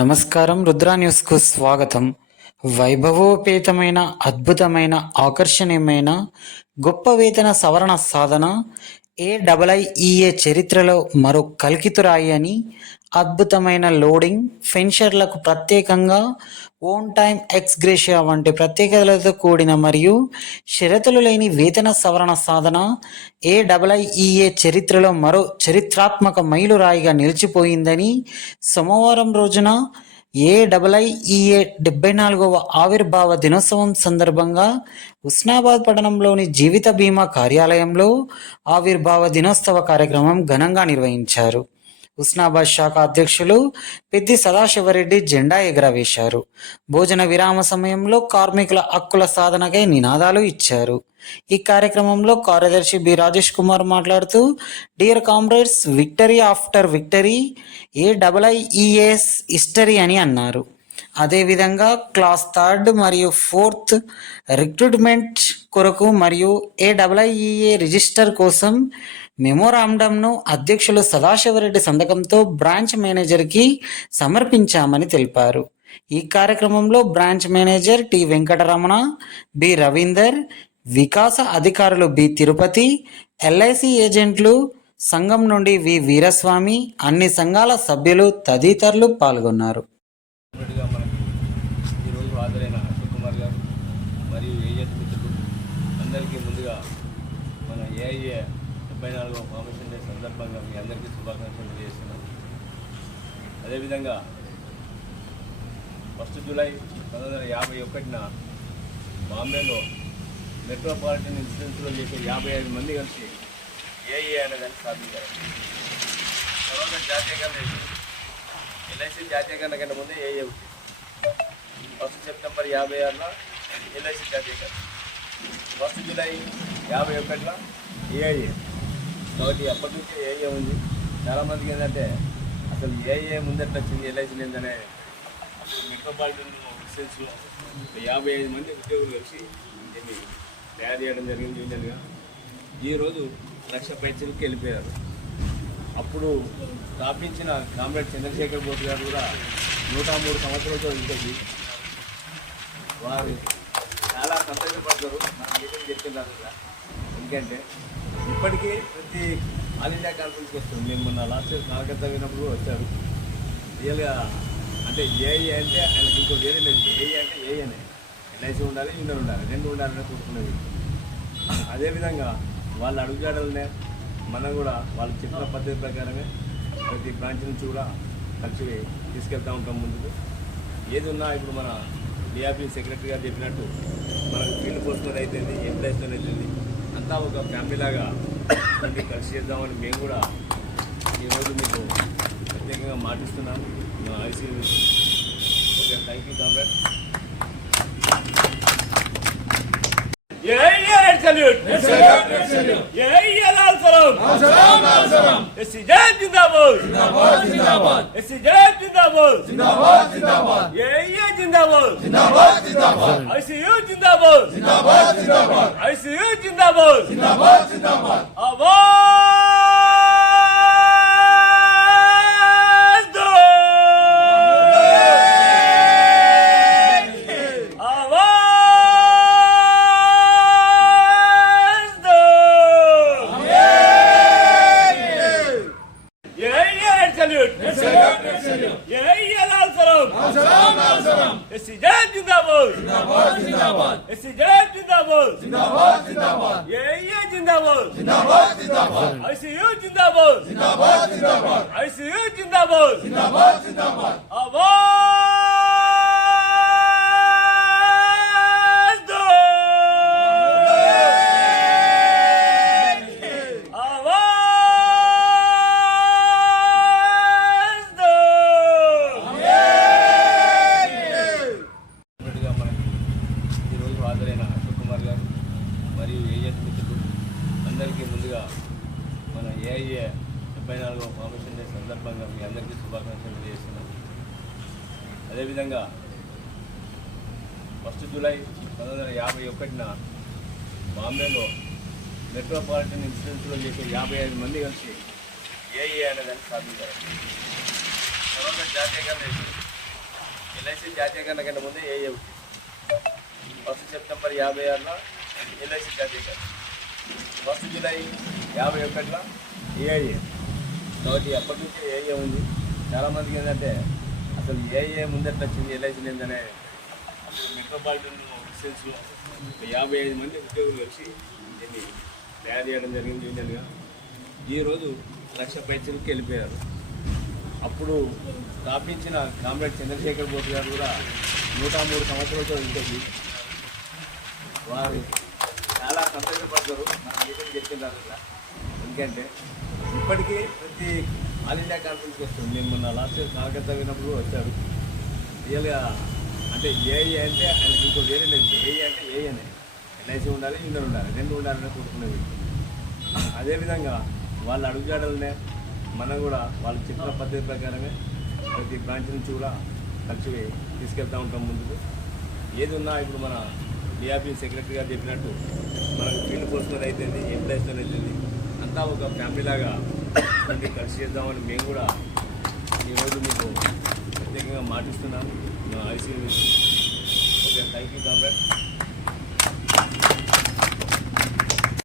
నమస్కారం. రుద్రా న్యూస్కు స్వాగతం. వైభవోపేతమైన, అద్భుతమైన, ఆకర్షణీయమైన గొప్ప వేతన సవరణ సాధన ఏఐఐఈఏ చరిత్రలో మరో కలికితురాయి అని, అద్భుతమైన లోడింగ్, పెన్షనర్లకు ప్రత్యేకంగా ఓన్ టైమ్ ఎక్స్ గ్రేషియా వంటి ప్రత్యేకతలతో కూడిన మరియు షరతులు లేని వేతన సవరణ సాధన ఏఐఐఈఏ చరిత్రలో మరో చరిత్రాత్మక మైలురాయిగా నిలిచిపోయిందని సోమవారం రోజున ఏఐఐఈఏ 74వ ఆవిర్భావ దినోత్సవం సందర్భంగా హుస్నాబాద్ పట్టణంలోని జీవిత బీమా కార్యాలయంలో ఆవిర్భావ దినోత్సవ కార్యక్రమం ఘనంగా నిర్వహించారు. హుస్నాబాద్ శాఖ అధ్యక్షులు పెద్ది సదాశివరెడ్డి జెండా ఎగురవేశారు. భోజన విరామ సమయంలో కార్మికుల హక్కుల సాధనకై నినాదాలు ఇచ్చారు. ఈ కార్యక్రమంలో కార్యదర్శి బి రాజేష్ కుమార్ మాట్లాడుతూ, dear comrades, victory after victory, AIIEAS history అని అన్నారు. అదేవిధంగా క్లాస్ 3 మరియు 4th రిక్రూట్మెంట్ కొరకు మరియు ఏఐఐఈఏ రిజిస్టర్ కోసం మెమోరాండంను అధ్యక్షులు సదాశివరెడ్డి సంతకంతో బ్రాంచ్ మేనేజర్కి సమర్పించామని తెలిపారు. ఈ కార్యక్రమంలో branch manager T Venkataramana, B Ravinder, వికాస అధికారులు బి తిరుపతి, ఎల్ఐసి ఏజెంట్లు సంఘం నుండి వి వీరస్వామి, అన్ని సంఘాల సభ్యులు తదితరులు పాల్గొన్నారు. అందరికీ ముందుగా మన ఏఐఏ 74వ ఫార్మేషన్ డే సందర్భంగా మీ అందరికీ శుభాకాంక్షలు తెలియజేస్తున్నాం. అదేవిధంగా 1 జూలై 1951న బాంబేలో మెట్రోపాలిటన్ ఇన్స్టిట్యూట్లో చేసే 55 మంది కలిసి ఏఐఏ అనేదాన్ని స్థాపించారు. తర్వాత జాతీయకరణ ఎల్ఐసి జాతీయకరణ కంటే ముందే ఏఐఏ వచ్చింది. 1 సెప్టెంబర్ 56లో ఎల్ఐసి జాతీయకరణ, 1 జూలై 51లో ఏఐఏ. కాబట్టి అప్పటి నుంచి ఏఐఏ ఉంది. చాలామందికి ఏంటంటే అసలు ఏఐఏ ముందట్లా వచ్చింది, ఎల్ఐసి లేదనే మెట్రోపాలిటన్ ఇన్స్టిట్యూట్స్లో 55 మంది ఉద్యోగులు కలిసి దీన్ని తయారు చేయడం జరిగింది యూనియన్గా. ఈరోజు 1,00,000 పైచలకు వెళ్ళిపోయారు. అప్పుడు స్థాపించిన కామ్రేడ్ చంద్రశేఖర్ బోస్ గారు కూడా 103 సంవత్సరాలతో ఉంటుంది. వారు చాలా సంతోషపడతారు. మన మీటింగ్ చెప్తున్నారు కదా, ఎందుకంటే ఇప్పటికీ ప్రతి ఆల్ ఇండియా కాన్ఫరెన్స్కి వస్తుంది. నేను మొన్న లాస్ట్ కలకత్తా విన్నప్పుడు వచ్చారు. రియల్గా అంటే ఏఐ అంటే ఆయనకి ఇంకో వేరే లేదు. ఏఐ అంటే ఏఐనే, ఎల్ఐసి ఉండాలి, యూనియన్ ఉండాలి, 2 ఉండాలని కోరుకునేది. అదేవిధంగా వాళ్ళ అడుగుజాడలనే మనం కూడా వాళ్ళు చెప్పిన పద్ధతి ప్రకారమే ప్రతి బ్రాంచ్ నుంచి కూడా కలిసి తీసుకెళ్తూ ఉంటాం ముందుకు. ఏది ఉన్నా ఇప్పుడు మన డిఆర్పీ సెక్రటరీ గారు చెప్పినట్టు మనకు ఫీల్డ్ ఫోర్స్తో అవుతుంది, ఎంప్లాయీస్తో అవుతుంది, అంతా ఒక ఫ్యామిలీలాగా కలిసి చేద్దామని మేము కూడా ఈరోజు మీకు ప్రత్యేకంగా మాటిస్తున్నాను. మా IC okay, thank you comrade. అందరికీ ముందుగా మన ఏఐఏ 74వ ఫార్మేషన్ డే సందర్భంగా మీ అందరికీ శుభాకాంక్షలు తెలియజేస్తున్నాం. అదేవిధంగా 1 జూలై 1951న బాంబేలో మెట్రోపాలిటన్ ఇన్స్టిట్యూట్లో చేసే 55 మంది కలిసి ఏఐఏ అనేదాన్ని స్థాపించారు. తర్వాత జాతీయకరణ ఎల్ఐసి జాతీయకరణ కంటే ముందే ఏఏ ఉంది. 1 సెప్టెంబర్ 56లో ఎల్ఐసి జాతీయకరణ, 1 జూలై 51లో ఏఐఏ. కాబట్టి అప్పటి నుంచి ఏఏ ఉంది. చాలామందికి ఏంటంటే అసలు ఏఏ ముందట్లా వచ్చింది, ఎల్ఐసి లేదనే అసలు మెట్రోపాలిటన్ సెల్స్లో 55 మంది ఉద్యోగులు కలిసి దీన్ని తయారు చేయడం జరిగింది యూనియన్గా. ఈరోజు 1,00,000 పైసలకి వెళ్ళిపోయారు. అప్పుడు స్థాపించిన కామ్రేడ్ చంద్రశేఖర్ బోస్ గారు కూడా 103 సంవత్సరాలతో ఉంటుంది. వారు చాలా సంతోషపడ్డారు మన మీటింగ్ చెప్పిన తర్వాత. ఎందుకంటే ఇప్పటికీ ప్రతి ఆల్ ఇండియా కాన్ఫరెన్స్కి వస్తుంది. నేను మొన్న లాస్ట్ ఇయర్ కలకత్తా విన్నప్పుడు వచ్చారు. రియల్గా అంటే ఏఐ అంటే ఆయనకి ఇంకో వేరే లేదు. ఏఐ అంటే ఏఐనే, ఎల్ఐసి ఉండాలి, యూనియన్ ఉండాలి, రెండు ఉండాలని కోరుకునేది. అదేవిధంగా వాళ్ళ అడుగుజాడలనే మనం కూడా వాళ్ళు చెప్పిన పద్ధతి ప్రకారమే ప్రతి బ్రాంచ్ నుంచి కూడా కలిసి తీసుకెళ్తూ ఉంటాం ముందుకు. ఏది ఉన్నా ఇప్పుడు మన డిఆర్పీ సెక్రటరీ గారు చెప్పినట్టు మనకు ఫీల్డ్ ఫోర్స్ మీద అవుతుంది, ఎంప్లాయీస్తో అవుతుంది, అంతా ఒక ఫ్యామిలీ లాగా కలిసి చేద్దామని మేము కూడా ఈరోజు మీకు ప్రత్యేకంగా మాటిస్తున్నాను. I see okay, thank you comrade.